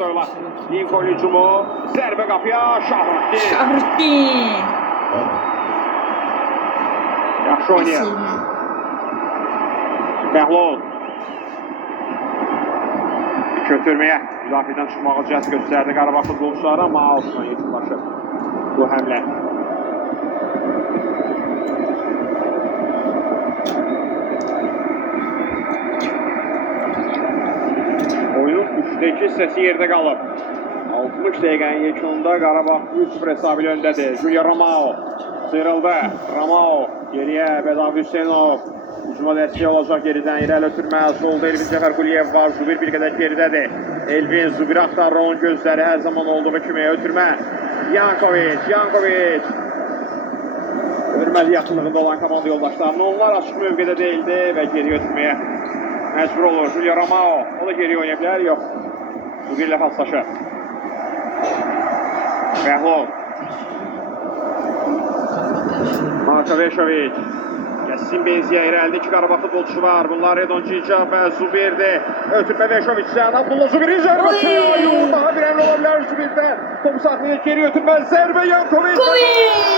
Sonra Lincoln hücumu. Zərbə qapıya Şahrutti. Şahruddin. Yaxşı oynayır. Bəhlul. Götürməyə, müdafiədən çıxmağa cəhd göstərdi Qarabağ futbolçuları, amma Alsman yekunlaşır bu həmlə. Oyunun 3'te 2 hissəsi yerdə qalıb. 60 dəqiqənin yekununda Qarabağ 3-0 hesabı ilə öndədir. Julia Ramao sıyrıldı. Ramao geriyə Bedavi Hüseynov. Hücuma dəstək olacaq geridən irəli ötürmə. Solda Elvin Cəfər Quliyev var. Zubir bir qədər geridədir. Elvin Zubir axtarır onun gözləri hər zaman olduğu kimi ötürmə. Yankovic, Yankovic. Hörməli yaxınlığında olan komanda yoldaşlarının onlar açıq mövqedə değildi və geri ötürməyə məcbur olur. Julia Ramao, o da geri oynaya bilər, yox. Zubirlə paslaşır. Bəhlov. Marka Veşoviç. Yasin Benziyə irəlidə iki Qarabağ futbolçusu var. Bunlar Redon Cica və Zubirdir. Ötürmə Veşoviçdən. Abdullah Zubirin zərbəsi. Daha bir əmr ola bilər Zubirdən. Topu saxlayır, geri ötürmə. Zərbə Yankovic. Kovic